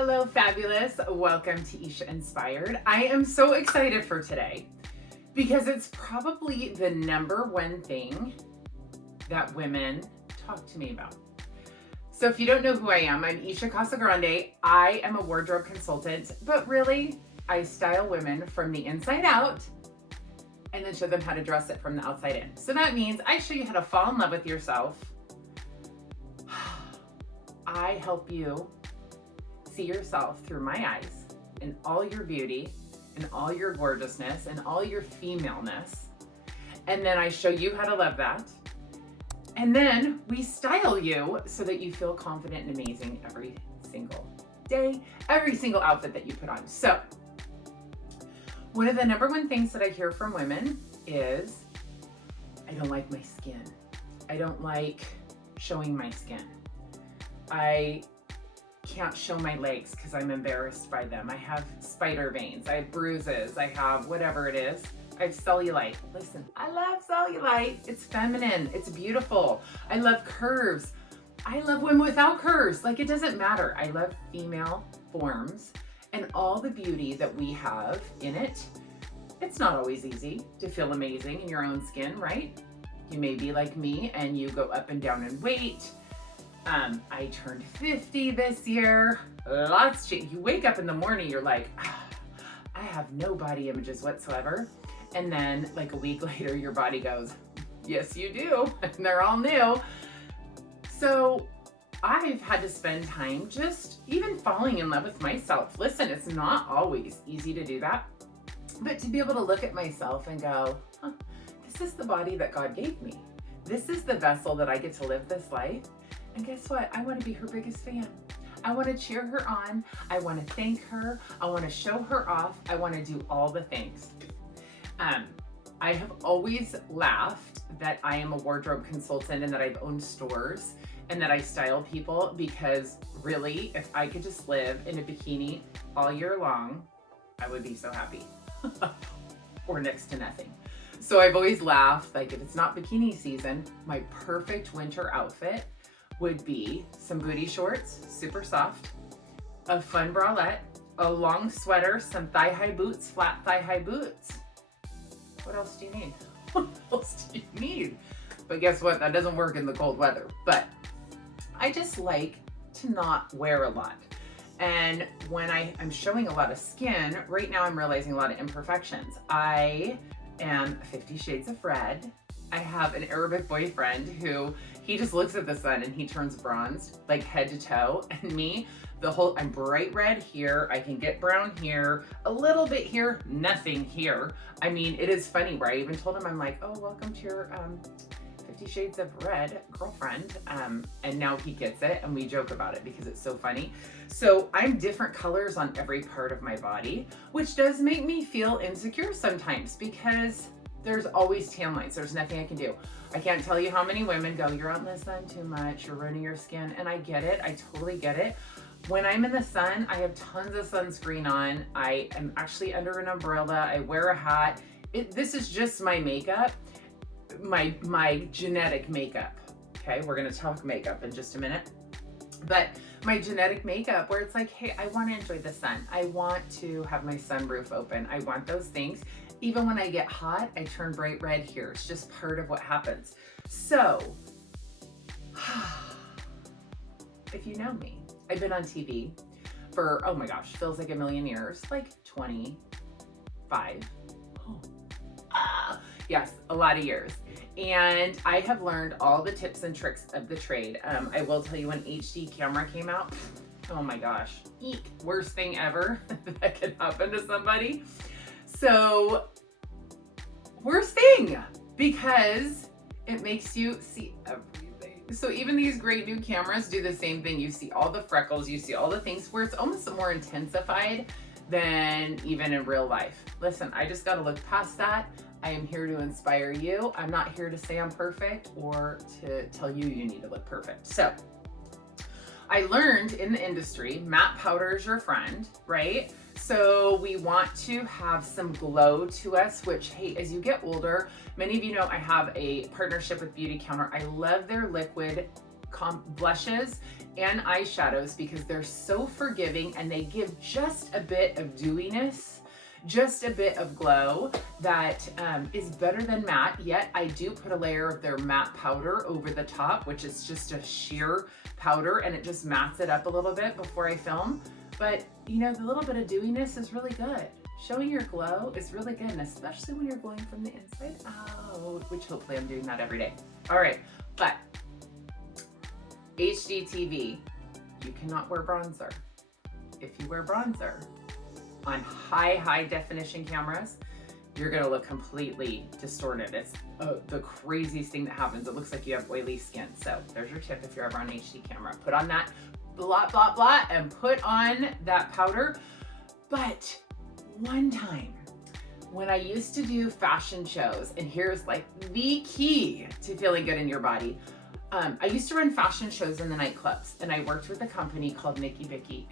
Hello, fabulous. Welcome to Isha Inspired. I am so excited for today because it's probably the number one thing that women talk to me about. So if you don't know who I am, I'm Isha Casagrande. I am a wardrobe consultant, but really I style women from the inside out and then show them how to dress it from the outside in. So that means I show you how to fall in love with yourself. I help you see yourself through my eyes in all your beauty, in all your gorgeousness, and all your femaleness. And then I show you how to love that. And then we style you so that you feel confident and amazing every single day, every single outfit that you put on. So one of the number one things that I hear from women is, I don't like my skin. I don't like showing my skin. I can't show my legs because I'm embarrassed by them. I have spider veins, I have bruises, I have whatever it is. I have cellulite. Listen, I love cellulite. It's feminine, it's beautiful. I love curves. I love women without curves. Like, it doesn't matter. I love female forms and all the beauty that we have in it. It's not always easy to feel amazing in your own skin, right? You may be like me and you go up and down in weight. I turned 50 this year. Lots change. You wake up in the morning, you're like, I have no body images whatsoever. And then like a week later, your body goes, yes, you do. And they're all new. So I've had to spend time just even falling in love with myself. Listen, it's not always easy to do that, but to be able to look at myself and go, this is the body that God gave me. This is the vessel that I get to live this life. And guess what? I want to be her biggest fan. I want to cheer her on. I want to thank her. I want to show her off. I want to do all the things. I have always laughed that I am a wardrobe consultant and that I've owned stores and that I style people, because really, if I could just live in a bikini all year long, I would be so happy. Or next to nothing. So I've always laughed, like, if it's not bikini season, my perfect winter outfit would be some booty shorts, super soft, a fun bralette, a long sweater, some thigh-high boots, flat thigh-high boots. What else do you need? What else do you need? But guess what? That doesn't work in the cold weather. But I just like to not wear a lot. And when I'm showing a lot of skin, right now I'm realizing a lot of imperfections. I am 50 Shades of Red. I have an Arabic boyfriend who, he just looks at the sun and he turns bronzed, like head to toe. And me, I'm bright red here. I can get brown here, a little bit here, nothing here. I mean, it is funny where I even told him, I'm like, oh, welcome to your 50 Shades of Red girlfriend. And now he gets it and we joke about it because it's so funny. So I'm different colors on every part of my body, which does make me feel insecure sometimes because there's always tan lines. There's nothing I can do. I can't tell you how many women go, you're out in the sun too much, you're ruining your skin. And I get it. I totally get it. When I'm in the sun, I have tons of sunscreen on. I am actually under an umbrella. I wear a hat. This is just my makeup, my genetic makeup. Okay, we're gonna talk makeup in just a minute. But my genetic makeup, where it's like, hey, I want to enjoy the sun. I want to have my sunroof open. I want those things. Even when I get hot, I turn bright red here. It's just part of what happens. So, if you know me, I've been on TV for, oh my gosh, feels like a million years, like 25. Yes, a lot of years. And I have learned all the tips and tricks of the trade. I will tell you, when HD camera came out, oh my gosh, eek, worst thing ever that could happen to somebody. So, worst thing, because it makes you see everything. So even these great new cameras do the same thing. You see all the freckles, you see all the things where it's almost more intensified than even in real life. Listen, I just gotta look past that. I am here to inspire you. I'm not here to say I'm perfect or to tell you you need to look perfect. So I learned in the industry, matte powder is your friend, right? So we want to have some glow to us, which, hey, as you get older, many of you know I have a partnership with Beauty Counter. I love their liquid blushes and eyeshadows because they're so forgiving and they give just a bit of dewiness, just a bit of glow that is better than matte. Yet I do put a layer of their matte powder over the top, which is just a sheer powder, and it just mattes it up a little bit before I film. But you know, the little bit of dewiness is really good. Showing your glow is really good, and especially when you're glowing from the inside out, which hopefully I'm doing that every day. All right, but HDTV, you cannot wear bronzer. If you wear bronzer on high definition cameras, you're gonna look completely distorted. It's the craziest thing that happens. It looks like you have oily skin. So there's your tip if you're ever on HD camera. Put on that blot, and put on that powder. But one time when I used to do fashion shows, and here's like the key to feeling good in your body. I used to run fashion shows in the nightclubs, and I worked with a company called Nikki Bicky.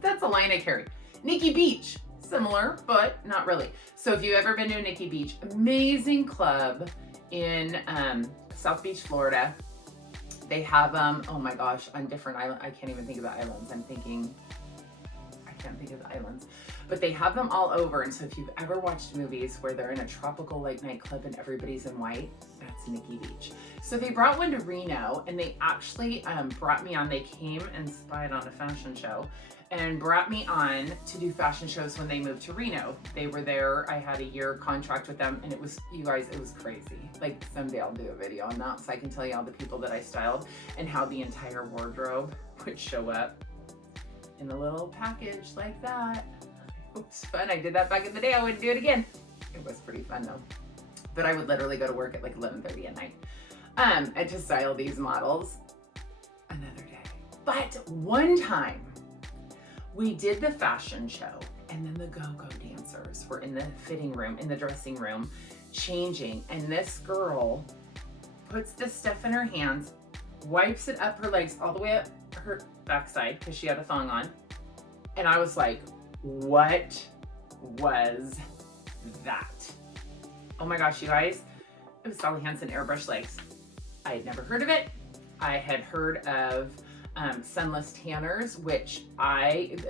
That's a line I carry. Nikki Beach, similar, but not really. So if you've ever been to a Nikki Beach, amazing club in South Beach, Florida. They have oh my gosh, on different islands. I can't even think of the islands. I can't think of the islands, but they have them all over. And so if you've ever watched movies where they're in a tropical like nightclub and everybody's in white, that's Nikki Beach. So they brought one to Reno, and they actually brought me on. They came and spied on a fashion show and brought me on to do fashion shows when they moved to Reno. They were there. I had a year contract with them, and it was, you guys, it was crazy. Like someday I'll do a video on that so I can tell you all the people that I styled and how the entire wardrobe would show up in a little package like that. It was fun. I did that back in the day. I wouldn't do it again. It was pretty fun though. But I would literally go to work at like 11:30 at night and to style these models another day. But one time we did the fashion show, and then the go-go dancers were in the fitting room, in the dressing room, changing, and this girl puts this stuff in her hands, wipes it up her legs all the way up her backside because she had a thong on, and I was like, what was that? Oh my gosh, you guys, it was Sally Hansen airbrush legs. I had never heard of it. I had heard of sunless tanners, which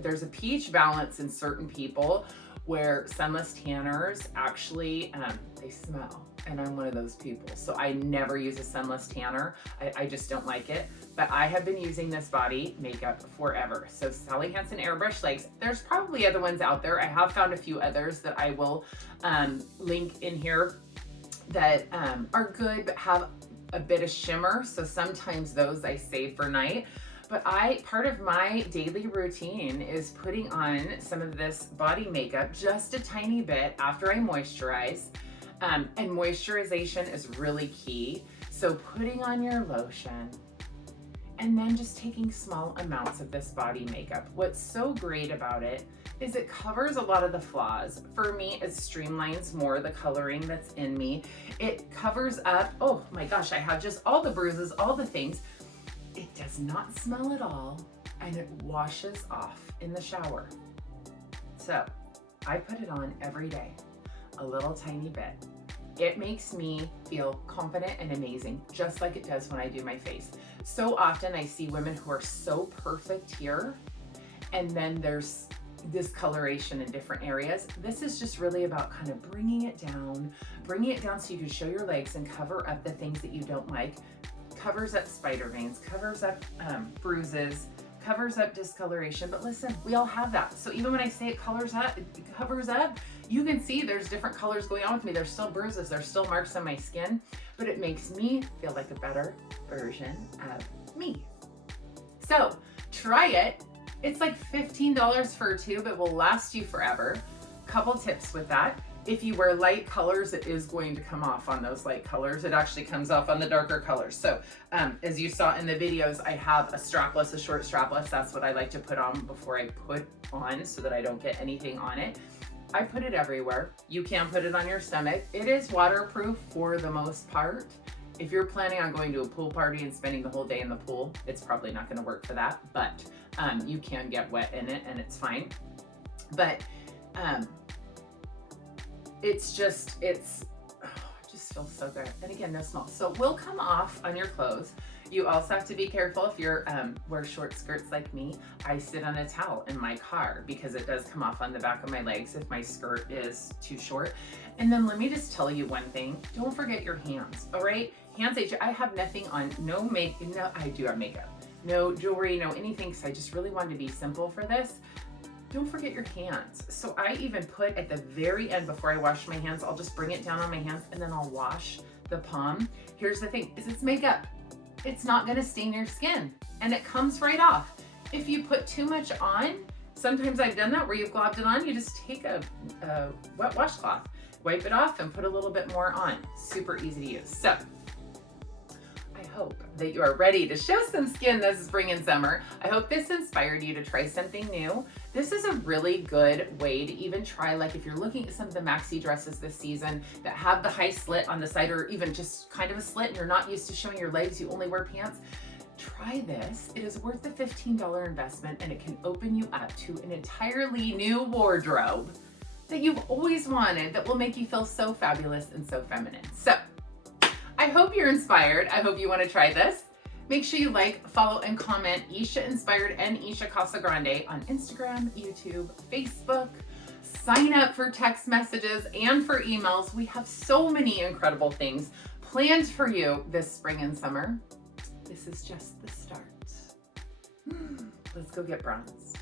there's a pH balance in certain people where sunless tanners actually, they smell, and I'm one of those people. So I never use a sunless tanner. I just don't like it, but I have been using this body makeup forever. So Sally Hansen airbrush legs, there's probably other ones out there. I have found a few others that I will link in here that are good, but have a bit of shimmer. So sometimes those I save for night. But part of my daily routine is putting on some of this body makeup, just a tiny bit after I moisturize. And moisturization is really key. So putting on your lotion and then just taking small amounts of this body makeup. What's so great about it is it covers a lot of the flaws. For me, it streamlines more the coloring that's in me. It covers up, oh my gosh, I have just all the bruises, all the things. It does not smell at all, and it washes off in the shower. So I put it on every day, a little tiny bit. It makes me feel confident and amazing, just like it does when I do my face. So often I see women who are so perfect here, and then there's discoloration in different areas. This is just really about kind of bringing it down so you can show your legs and cover up the things that you don't like. Covers up spider veins, covers up bruises, covers up discoloration. But listen, we all have that. So even when I say it covers up, you can see there's different colors going on with me. There's still bruises, there's still marks on my skin, but it makes me feel like a better version of me. So try it. It's like $15 for a tube. It will last you forever. Couple tips with that. If you wear light colors, it is going to come off on those light colors. It actually comes off on the darker colors. So as you saw in the videos, I have a strapless, a short strapless. That's what I like to put on before I put on so that I don't get anything on it. I put it everywhere. You can put it on your stomach. It is waterproof for the most part. If you're planning on going to a pool party and spending the whole day in the pool, it's probably not gonna work for that, but you can get wet in it and it's fine. But it just feels so good. And again, no smell. So it will come off on your clothes. You also have to be careful if you're wear short skirts like me. I sit on a towel in my car because it does come off on the back of my legs if my skirt is too short. And then let me just tell you one thing. Don't forget your hands, all right? Hands, I have nothing on, no, I do have makeup. No jewelry, no anything, because I just really wanted to be simple for this. Don't forget your hands. So I even put at the very end, before I wash my hands, I'll just bring it down on my hands and then I'll wash the palm. Here's the thing, is it's makeup. It's not gonna stain your skin and it comes right off. If you put too much on, sometimes I've done that where you've globbed it on, you just take a wet washcloth, wipe it off and put a little bit more on. Super easy to use. So I hope that you are ready to show some skin this spring and summer. I hope this inspired you to try something new. This is a really good way to even try, like if you're looking at some of the maxi dresses this season that have the high slit on the side or even just kind of a slit and you're not used to showing your legs, you only wear pants. Try this. It is worth the $15 investment and it can open you up to an entirely new wardrobe that you've always wanted that will make you feel so fabulous and so feminine. So I hope you're inspired. I hope you want to try this. Make sure you like, follow, and comment Isha Inspired and Isha Casagrande on Instagram, YouTube, Facebook. Sign up for text messages and for emails. We have so many incredible things planned for you this spring and summer. This is just the start. Let's go get bronzed.